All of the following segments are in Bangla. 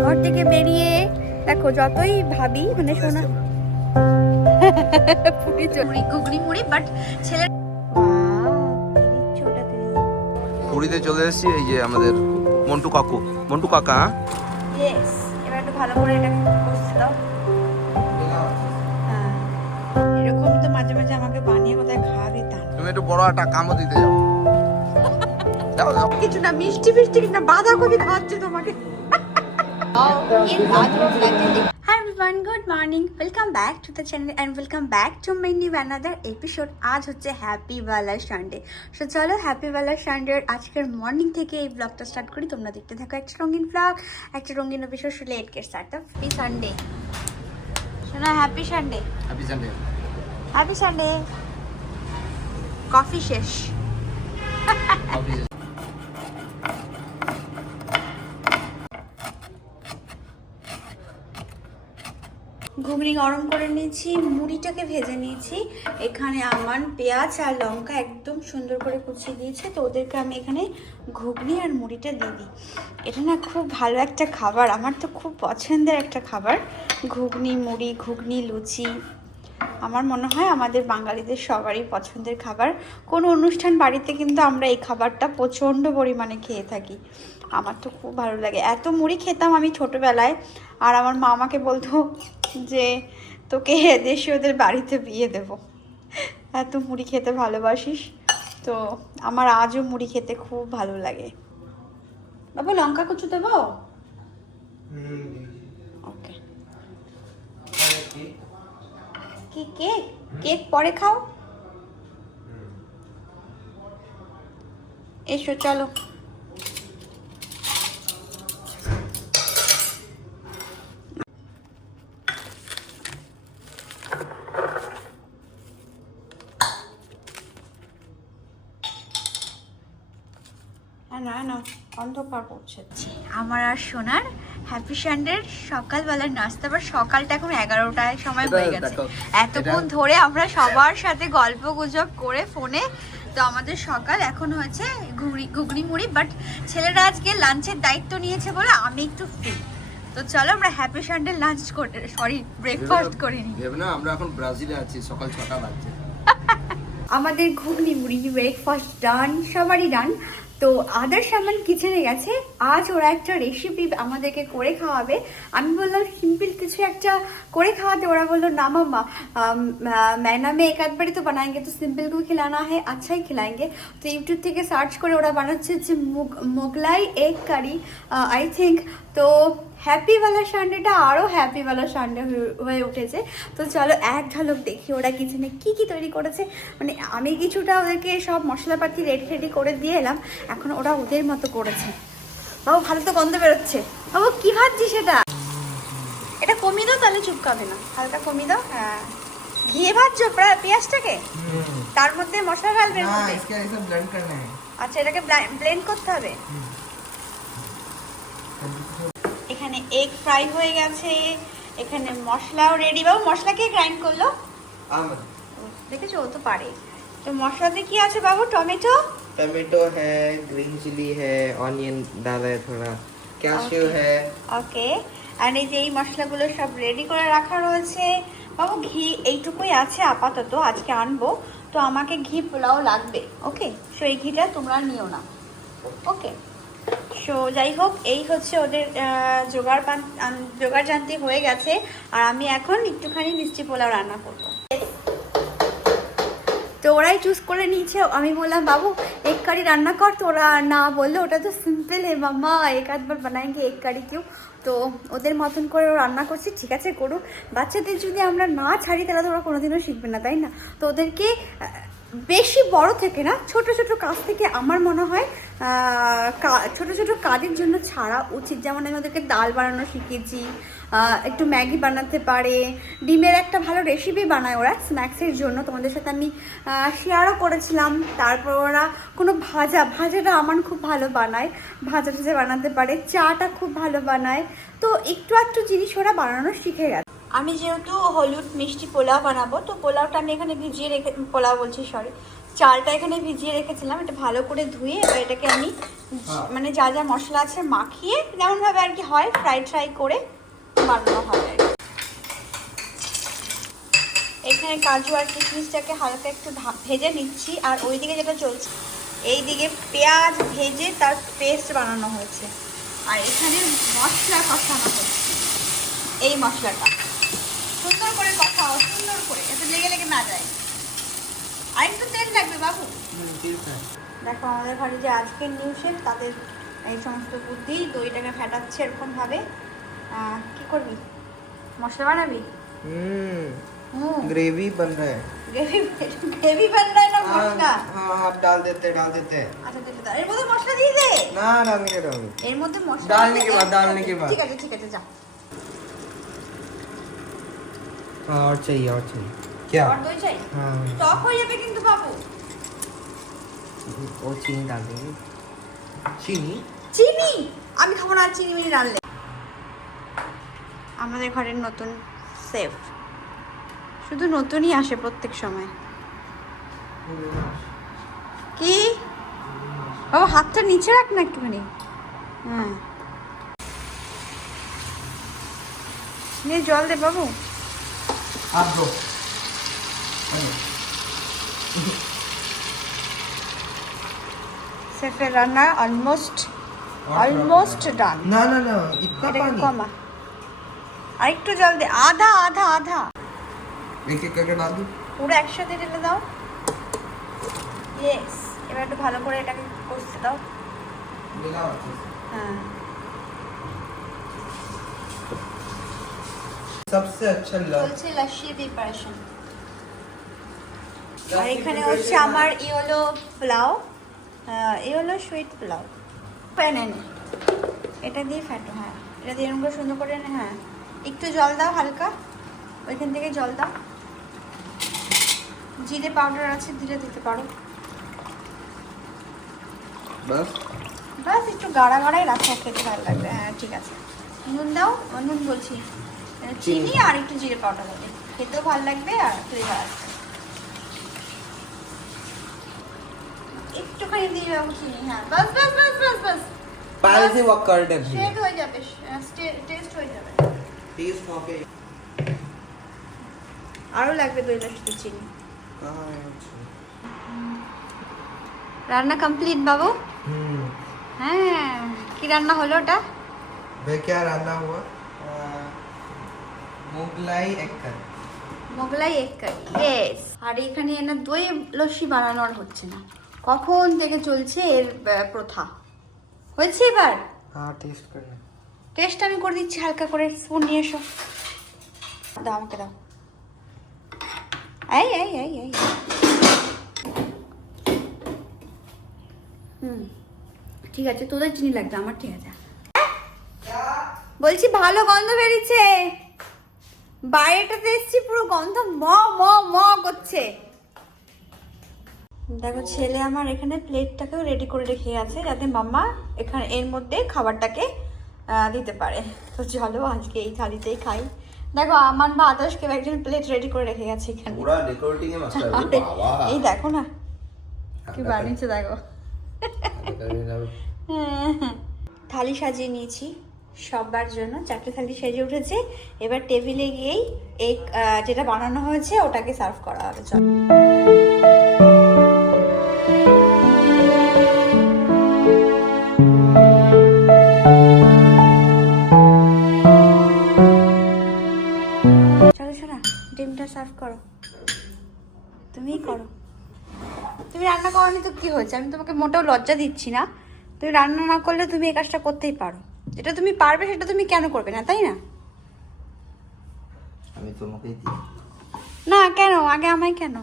ঘর থেকে বেরিয়ে দেখো যতই ভাবি মানে শোনা ঘুগনি মুড়ি বাট ছেলে পুরীতে চলে এসেছি। এই যে আমাদের মন্টু কাকু, মন্টু কাকা। ইয়েস, এবার একটু ভালো করে এটা কষতে দাও। হ্যাঁ, এরকম তো মাঝে মাঝে আমাকে বানিয়ে কোথায় খাওয়াবি তা না। তুমি একটু বড় একটা কামও দিতে যাও। যাও যাও। কিছু না, মিষ্টি মিষ্টি কিছু না, বাঁধাকপি খাওয়াচ্ছে তোমাকে। Hi everyone, good morning. Welcome back to the channel and welcome back to my new another episode. আজ হচ্ছে হ্যাপি ওয়ালা সানডে। সো চলো হ্যাপি ওয়ালা সানডে আজকের মর্নিং থেকে এই ব্লগটা স্টার্ট করি। তোমরা দেখতে থাকো একটা রঙিন ব্লগ, একটা রঙিন এপিসোড। শুলে এট get start up. Happy Sunday শোনা, happy Sunday, happy Sunday. Happy Sunday. Coffee শেষ। ঘুগনি গরম করে নিয়েছি, মুড়িটাকে ভেজে নিয়েছি। এখানে আমার পেঁয়াজ আর লঙ্কা একদম সুন্দর করে কুচিয়ে দিয়েছে, তো ওদেরকে আমি এখানে ঘুগনি আর মুড়িটা দিয়ে দিই। এটা না খুব ভালো একটা খাবার, আমার তো খুব পছন্দের একটা খাবার। ঘুগনি মুড়ি, ঘুগনি লুচি আমার মনে হয় আমাদের বাঙালিদের সবারই পছন্দের খাবার। কোনো অনুষ্ঠান বাড়িতে কিন্তু আমরা এই খাবারটা প্রচণ্ড পরিমাণে খেয়ে থাকি। আমার তো খুব ভালো লাগে। এত মুড়ি খেতাম আমি ছোটোবেলায়, আর আমার মা আমাকে বলতো যে তোকে দেশে ওদের বাড়িতে বিয়ে দেব, এত মুড়ি খেতে ভালোবাসিস। তো আমার আজও মুড়ি খেতে খুব ভালো লাগে। বাবা লঙ্কা কুচু দেবো? ওকে। কি কেক? কেক পরে খাও। এসো চলো। না না, অন্ধকার পড়ছে। আমার আর সোনার হ্যাপি সানডের সকালবেলার নাস্তা, আবার সকালটা এখন 11টায় সময় হয়ে গেছে। এতক্ষণ ধরে আমরা সবার সাথে গল্প গুজব করে ফোনে, তো আমাদের সকাল এখন হয়েছে ঘুগনি মুড়ি। বাট ছেলেরা আজকে লাঞ্চের দায়িত্ব নিয়েছে বলে আমি একটু ফ্রি। তো চলো আমরা হ্যাপি সানডে লাঞ্চ করে, সরি ব্রেকফাস্ট করে নিই। না, আমরা এখন ব্রাজিলে আছি, সকাল 6টা বাজছে। আমাদের ঘুগনি মুড়ি ব্রেকফাস্ট ডান, সবারই ডান। তো আদার সামান কিচেনে গেছে, আজ ওরা একটা রেসিপি আমাদেরকে করে খাওয়াবে। আমি বললাম সিম্পল কিছু একটা করে খাওয়াতে, ওরা বললো না মাম্মা मैना में एक आध बारी तो बनाएंगे, तो सिंपल को खिलाना है, अच्छा ही खिलाएंगे। তো ইউটিউব থেকে সার্চ করে ওরা বানাচ্ছে যে Mughlai egg curry I think. তো হ্যাপিওয়ালা সানডেটা আরও হ্যাপিওয়ালা সানডে হয়ে উঠেছে। তো চলো এক ঝলক দেখি ওরা কিচেনে কী কী তৈরি করেছে। মানে আমি কিছুটা ওদেরকে সব মশলাপাতি রেডি করে দিয়ে এলাম, এখন ওরা ওদের মতো করেছে। বাবু ভালো তো গন্ধ বেরোচ্ছে। বাবু কী ভাবছি সেটা? এটা কমিয়ে দাও, তাহলে চুপকাবে না। হালকা কমিয়ে দাও। হ্যাঁ, ঘিয়ে ভাজছো প্রায় পেঁয়াজটাকে, তার মধ্যে মশলা ঢালবে। আচ্ছা, এটাকে ব্লেন্ড করতে হবে। এখানে এগ ফ্রাই হয়ে গেছে, এখানে মশলাও রেডি। বাবু মশলা কে গ্রাইন্ড করলো? দেখেছো, ও তো পারে। তো মশলাতে কি আছে বাবু? টমেটো है, ग्रीन चिली है, ऑनियन डाला है थोड़ा, कैश्यू है। ওকে। আর এই যে এই মশলাগুলো সব রেডি করে রাখা রয়েছে। বাবু ঘি এইটুকুই আছে আপাতত, আজকে আনবো। তো আমাকে ঘি পোলাও লাগবে। ওকে, সো এই ঘিটা তোমরা নিও না। ওকে, সো যাই হোক, এই হচ্ছে ওদের জোগাড় জানতি হয়ে গেছে। আর আমি এখন একটুখানি মিষ্টি পোলাও রান্না করবো। তো ওরাই চুজ করে নিয়েছে। আমি বললাম বাবু এগ কারি রান্না কর, তো ওরা না বললো ওটা তো সিম্পল হে মাম্মা, এক আধবার বানাएंगे এগ কারি কেউ। তো ওদের মতন করে ও রান্না করছি, ঠিক আছে করুক। বাচ্চাদের যদি আমরা না ছাড়ি তাহলে তো ওরা কোনোদিনও শিখবে না, তাই না? তো ওদেরকে বেশি বড় থেকে না, ছোট ছোট কাজ থেকে আমার মনে হয় ছোট ছোট কাজের জন্য ছাড়া উচিত। যেমন আমি ওদেরকে ডাল বানানো শিখিয়েছি, একটু ম্যাগি বানাতে পারে, ডিমের একটা ভালো রেসিপি বানায় ওরা স্ন্যাক্সের জন্য, তোমাদের সাথে আমি শেয়ারও করেছিলাম। তারপর ওরা কোনো ভাজাটা আমার খুব ভালো বানায়, ভাজা বানাতে পারে, চাটা খুব ভালো বানায়। তো একটু জিনিস ওরা বানানো শিখে গেছে। আমি যেহেতু হলুদ মিষ্টি পোলাও বানাবো, তো পোলাওটা আমি এখানে ভিজিয়ে রেখে, পোলাও বলছি সরি, চালটা এখানে ভিজিয়ে রেখেছিলাম, এটা ভালো করে ধুয়ে এবার এটাকে আমি মানে যা যা মশলা আছে মাখিয়ে যেমনভাবে আর কি হয় ফ্রাই করে বানানো হবে আর কি। এখানে কাজু আর কিশমিশটাকে হালকা একটু ভেজে নিচ্ছি, আর ওইদিকে যেটা চলছে এইদিকে পেঁয়াজ ভেজে তার পেস্ট বানানো হয়েছে, আর এখানে মশলা কষানো হচ্ছে। এই মশলাটা সুন্দর করে কষাও, সুন্দর করে যাতে লেগে লেগে না যায়। আর একটু তেল লাগবে বাবু। দেখো আমাদের ঘরে যে আজকের নিউ শেফ, তাদের এই সমস্ত বুদ্ধি, দইটাকে ফেটাচ্ছে এরকমভাবে। কি করবি, মশলা বানাবি? ग्रेवी बन रहा है। গ্রেভি বান রहा है না মশলা? हाँ आप डाल देते আচ্ছা দে দে, এর মধ্যে মশলা দিয়ে দে। ना डालने के डाल এর মধ্যে মশলা डालने के দিয়ে बाद দে। डालने के बाद ঠিক আছে যা। हाँ और चाहिए क्या আর দই চাই? हाँ টক হয়ে যাবে কিন্তু বাবু। वो चीनी डाल देंगे चीनी চিনি আমি খাবো না, চিনি মিনি রাখলে। আমাদের ঘরের নতুন শেফ, শুধু নতুনই আসে প্রত্যেক সময়। কি বাবু, হাতটা নিচে রাখ না একটুখানি। হ্যাঁ নিয়ে জল দে বাবু। आप दो শেফের রান্না অলমোস্ট ডান। ना इतना এটাকে पानी কমা, আর একটু জল দে, আধা আধা আধা, एक एक करके डाल दूं পুরো একসাথে ঢেলে দাও। ইয়েস, এবার একটু ভালো করে এটাকে কষতে দাও। मिलाओ হ্যাঁ सबसे अच्छा চলছে লাচ্ছি প্রিপারেশন। আর এখানে হচ্ছে আমার yellow pulao, yellow sweet pulao. প্যানে নে, এটা দিয়ে ফ্যাটো। হ্যাঁ এটা দিয়ে এরকম করে সুন্দর করে নে। হ্যাঁ একটু জল দাও হালকা, ওইখান থেকে জল দাও। জিরে পাউডার আছে, দিলে দিতে পারো। बस বাস একটু গাঢ়া গাঢ়াই রাখো, খেতে ভালো লাগবে। হ্যাঁ ঠিক আছে, নুন দাও। নুন বলছি, চিনি আর একটু জিরে পাউডার হবে, খেতেও ভালো লাগবে আর ফ্লেভার আসবে। একটুখানি দিয়ে যাবো চিনি। হ্যাঁ বাস বাস বাস বাস বাস, पहले से वो कर दे শেড হয়ে যাবে, টেস্ট হয়ে যাবে। प्लीज वहां पे আরও লাগবে দই লাচ্ছিতে চিনি। कहां है अच्छा রান্না কমপ্লিট বাবু। হ্যাঁ কি রান্না হলো ওটা? वे क्या रान्ना हुआ मुगलाई एक कर মোগলাই এক কারি। ইয়েস। আর এখানে না দই লস্যি বানানোর হচ্ছে না, কখন থেকে চলছে এর প্রথা। হয়েছে এবার हां टेस्ट करना টেস্ট আমি করে দিচ্ছি, হালকা করে। স্পুন নিয়ে এসো, দাও আমাকে দাও। এই এই এই এই ঠিক আছে, তোদের চিনি লাগবে, আমার ঠিক আছে। বলছি ভালো গন্ধ বেরিয়েছে, বাইরেটাতে এসছি পুরো গন্ধ ম ম ম করছে। দেখো ছেলে আমার এখানে প্লেটটাকেও রেডি করে রেখে আছে, যাতে মাম্মা এখানে এর মধ্যে খাবারটাকে দিতে পারে। তো চলো আজকে এই থালিতেই খাই। দেখো আমার বা আদর্শ কেউ একজন প্লেট রেডি করে রেখে গেছে এখানে। পুরা ডেকোরেটিং এ মাস্টার বাবা, এই দেখো না কি বানিয়েছে, দেখো। থালি সাজিয়ে নিয়েছি সবার জন্য, 4টে থালি সেজে উঠেছে। এবার টেবিলে গিয়েই এই যেটা বানানো হয়েছে ওটাকে সার্ভ করা হবে। চল চলো শোনা, ডিমটা সার্ভ করো, তুমিই করো। তুমি রান্না করোনি তো কি হয়েছে, আমি তোমাকে মোটেও লজ্জা দিচ্ছি না। তুমি রান্না না করলে তুমি এই কাজটা করতেই পারো, যেটা তুমি পারবে সেটা তুমি কেন করবে না, তাই না? আমি তোমাকেই দিই না কেন, আগে আমায় কেন?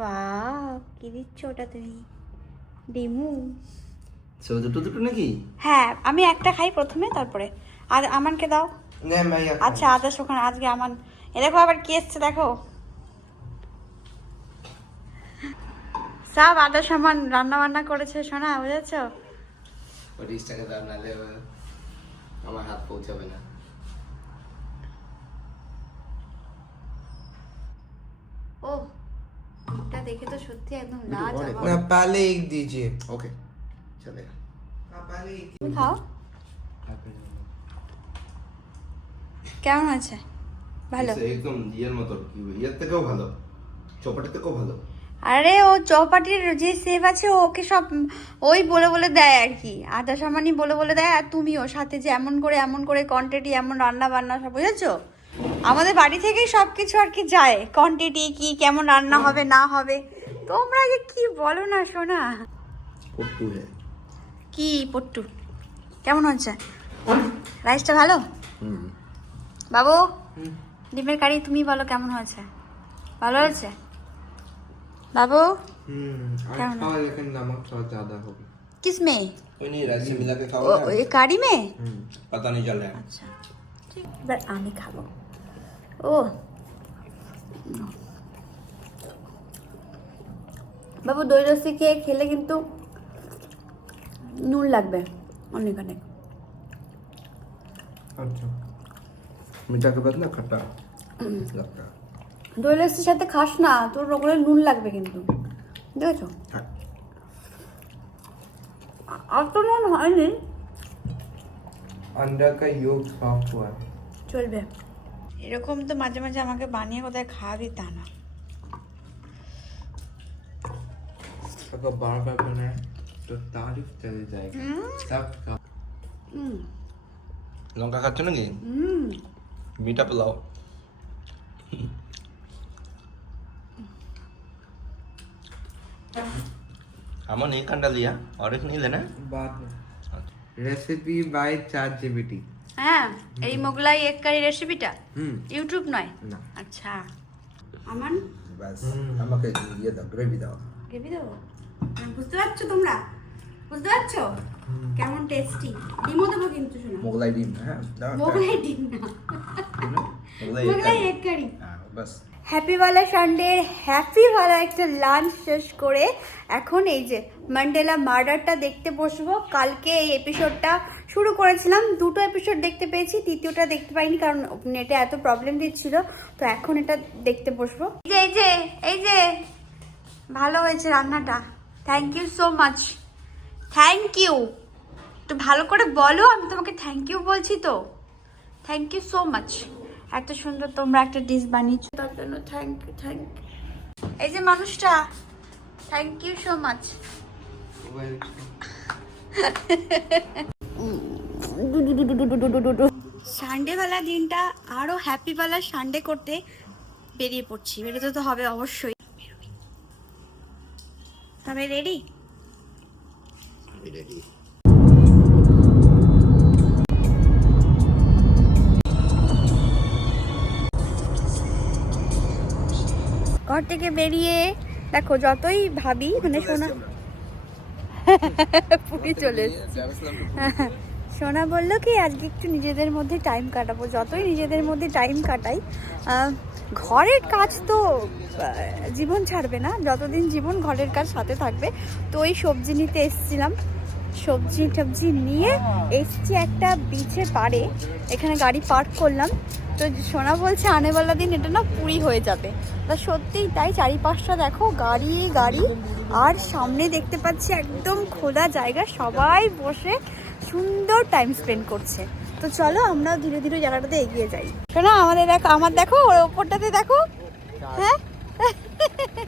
বাহ কি দিচ্ছ ওটা তুমি? ডিমু? সব দুটো দুটো নাকি? হ্যাঁ আমি একটা খাই প্রথমে, তারপরে আর আমানকে দাও। না ভাই আচ্ছা আদার্স ওখানে আজকে আমান। এ দেখো আবার কি এসছে দেখো, সব আদা সামান রান্না বান্না করেছে সোনা, বুঝেছো? 20 টাকা দাম নালে আমার হাত পৌঁছাবে না। ও তো সত্যি একদম লাজবাব। ना पहले एक दीजिए। ওকে চলেগা। पहले एक তুমি খাও। কেমন আছে? ভালো। একদম ইয়ের মতো কি ইয়ের থেকেও ভালো, চপাটি থেকেও ভালো। আরে ও চৌপাটির যে সেফ আছে ওকে সব ওই বলে বলে দেয় আর কি, আধা সামানি বলে বলে দেয়। আর তুমিও সাথে যে এমন করে কোয়ান্টিটি, এমন রান্না বান্না সব, বুঝেছো? আমাদের বাড়ি থেকেই সব কিছু আর কি যায়, কোয়ান্টিটি কি কেমন রান্না হবে না হবে। তোমরা যে কি বলো না শোনা। পট্টু হে। কি পট্টু? কেমন হচ্ছে রাইসটা? ভালো বাবু? ডিমের কারি তুমি বলো কেমন হয়েছে? ভালো হয়েছে बाबू? क्या अच्छा है, लेकिन नमक थोड़ा ज्यादा होगा। किस में? कोई नहीं, राइस से मिला के खाओ ये काड़ी में? पता नहीं चल रहा है। अच्छा ठीक, এবার আমি খাবো। ও বাবু, দই লস্যি খেলে কিন্তু নুন লাগবে অনেক অনেক। अच्छा मीठा के बाद ना खट्टा लगता है। দই লস্যির সাথে খাস না, তোর ওগুলো নুন লাগবে কিন্তু, দেখেছো? আর তো নুন হয়নি। अंडा का योग सॉफ्ट हुआ है। চলবে। এরকম তো মাঝে মাঝে আমাকে বানিয়ে কোথায় খাওয়াবি তা না। अगर बार बार बनाए तो तारीफ चली जाएगी। सब का লঙ্কা খাচ্ছ নাকি? মিঠা পোলাও। हमने एक अंडा लिया और एक नहीं लेना है? बाद में रेसिपी बाय चैट जीपीटी। হ্যাঁ, এই মোগলাই এগ কারি রেসিপিটা হুম ইউটিউব নয়? না আচ্ছা। আমান बस আমাকে ये দাও, গ্রেভি দাও। গ্রেভি দেবো? বুঝতে পারছো তোমরা? বুঝতে পারছো কেমন টেস্টি? ডিমও দেবো কিন্তু, শোনো। মোগলাই ডিম, হ্যাঁ দাও। মোগলাই ডিম না, মোগলাই এগ কারি। হ্যাঁ বাস। হ্যাপিওয়ালা সানডের হ্যাপিওয়ালা একটা লাঞ্চ শেষ করে এখন এই যে ম্যান্ডেলা মার্ডারটা দেখতে বসবো। কালকে এই এপিসোডটা শুরু করেছিলাম, 2টো এপিসোড দেখতে পেয়েছি, তৃতীয়টা দেখতে পাইনি কারণ নেটে এত প্রবলেম দিচ্ছিল। তো এখন এটা দেখতে বসবো। এই যে ভালো হয়েছে রান্নাটা, thank you so much. Thank you, একটু ভালো করে বলো, আমি তোমাকে থ্যাংক ইউ বলছি তো। থ্যাংক ইউ সো মাচ, এত সুন্দর তোমরা একটা ডিশ বানিয়েছো তার জন্য থ্যাংক ইউ। এই যে মানুষটা, থ্যাংক ইউ সো মাচ। সানডেওয়ালা দিনটা আরো হ্যাপিওয়ালা সানডে করতে বেরিয়ে পড়ছি। বেরোতে তো হবে অবশ্যই। তবে রেডি? রেডি। ঘর থেকে বেরিয়ে দেখো, যতই ভাবি মানে সোনা পুরী চলে এসেছে। সোনা বললো কি আজকে একটু নিজেদের মধ্যে টাইম কাটাবো। যতই নিজেদের মধ্যে টাইম কাটাই, ঘরের কাজ তো জীবন ছাড়বে না, যতদিন জীবন ঘরের কাজ সাথে থাকবে। তো ওই সবজি নিতে এসেছিলাম, সবজি নিয়ে এসছি একটা বিচে পাড়ে, এখানে গাড়ি পার্ক করলাম। তো সোনা বলছে আনেওয়ালা দিন এটা না পুরী হয়ে যাবে। তা সত্যিই তাই, চারিপাশটা দেখো গাড়ি, আর সামনে দেখতে পাচ্ছি একদম খোলা জায়গা, সবাই বসে সুন্দর টাইম স্পেন্ড করছে। তো চলো আমরা ধীরে ধীরে জায়গাটাতে এগিয়ে যাই। শোনা আমার দেখো, ওর ওপরটাতে দেখো। হ্যাঁ,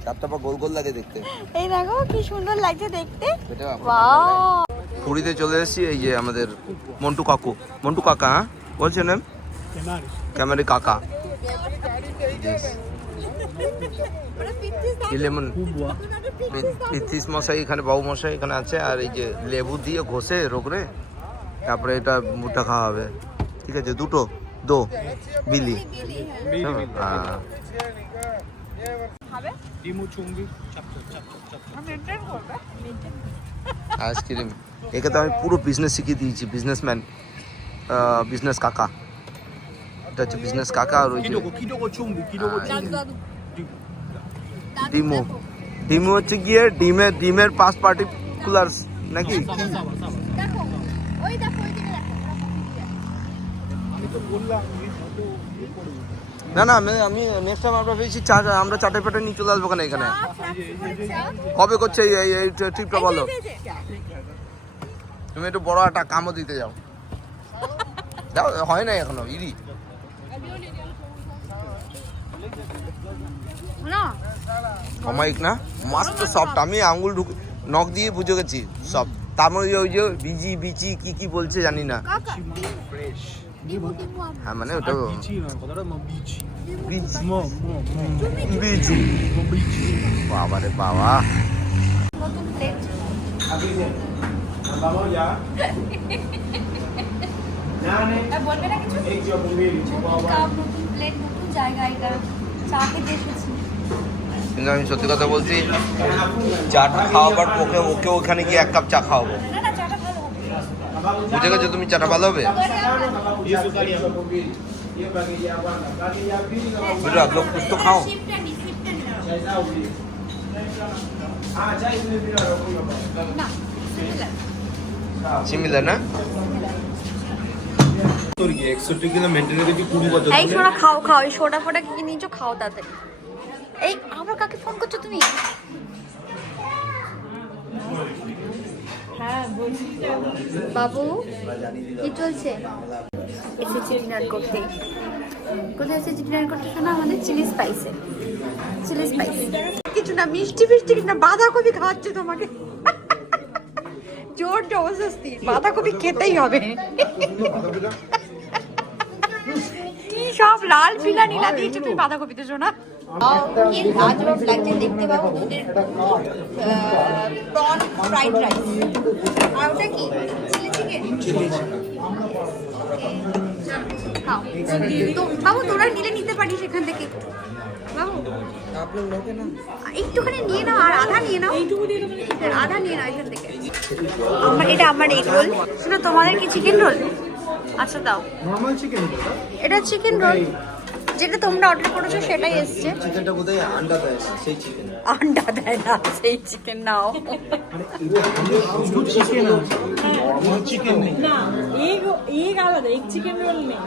চারটা পা গোল গোল লাগে দেখতে। এই দেখো কি সুন্দর লাগছে দেখতে। এটা ওয়াও, পুরীতে চলে এসেছি। এই যে আমাদের মন্টু কাকু, মন্টু কাকা, হ্যাঁ বলছে নাম ক্যামেরি কাকা। লেমন পিথিস মশাই এখানে, বাবু মশাই এখানে আছে। আর এই যে লেবু দিয়ে ঘষে রোগরে, তারপরে এটা মুঠা খাওয়া হবে। ঠিক আছে, দো বিলি। হ্যাঁ আইসক্রিম। একে তো আমি পুরো বিজনেস শিখিয়ে দিয়েছি, বিজনেস কাকা। এটা হচ্ছে বিজনেস কাকা। আর ওই ডিমু হচ্ছে গিয়ে ডিমের পাঁচ পার্টিকুলার নাকি। না না আমি নেক্সট টাইম আমরা ভেবেছি আমরা চাটে পেটে নিয়ে চলে আসবো এখানে কবে করছে এই ট্রিপটা বলো তুমি একটু বড় একটা কামও দিতে যাও যাও হয় না এখনো ইরি অমায়িক না মাস্ত সফট আমি আঙ্গুল নখ দিয়ে বুঝে গেছি সব তার মধ্যে ওই যে বিজি বিচি কি বলছে জানি না হ্যাঁ মানে ওটা বাবা রে বাবা নতুন প্লেট বলবে না কিছু নতুন কাপ নতুন প্লেট নতুন জায়গা এটা চা খেতে এসেছি কিন্তু আমি সত্যি কথা বলছি চাটা খাওয়াবার পক্ষে ওকে ওখানে গিয়ে 1 কাপ চা খাওয়াবো না না চাটা ভালো হবে বুঝে গেছো তুমি চাটা ভালো হবে বুঝলো লোক কুছ তো খাও সিমিলার না এই শোনা খাও এই সোডা ফোডা কি নিয়েছো খাও তাড়াতাড়ি এই আবার কাকে ফোন করছো তুমি বাবু কি চলছে এসেছি ডিনার করতে কোথায় এসেছি ডিনার করতে শোনা আমাদের চিলি স্পাইস কিছু না মিষ্টি কিছু না বাঁধাকপি খাওয়াচ্ছে তোমাকে জোর জবরদস্তি বাঁধাকপি খেতেই হবে কি সব লাল পিলা নীলা দিয়েছো তুমি বাঁধাকপিতে শোনা কি লাজবাব লাগছে দেখতে পাবো ওদের প্রন ফ্রাইড রাইস আর ওটা কি চিলি চিকেন খাও তো বাবু তোরা নিতে পারিস এখান থেকে একটু বাবু একটুখানি নিয়ে নাও আর আধা নিয়ে নাও আধা নিয়ে নাও এখান থেকে আমার এগ রোল শোনো তোমাদের কি চিকেন রোল আচ্ছা দাও নরমাল চিকেন এটা চিকেন রোল যেটা তোমরা অর্ডার করেছো সেটাই এসেছে চিকেনটা বোধহয় আন্ডা দেয় সেই চিকেন আন্ডা দেয় না সেই চিকেন নাও চিকেন নরমাল চিকেন নেই না এগ আলাদা এগ চিকেন রোল নেই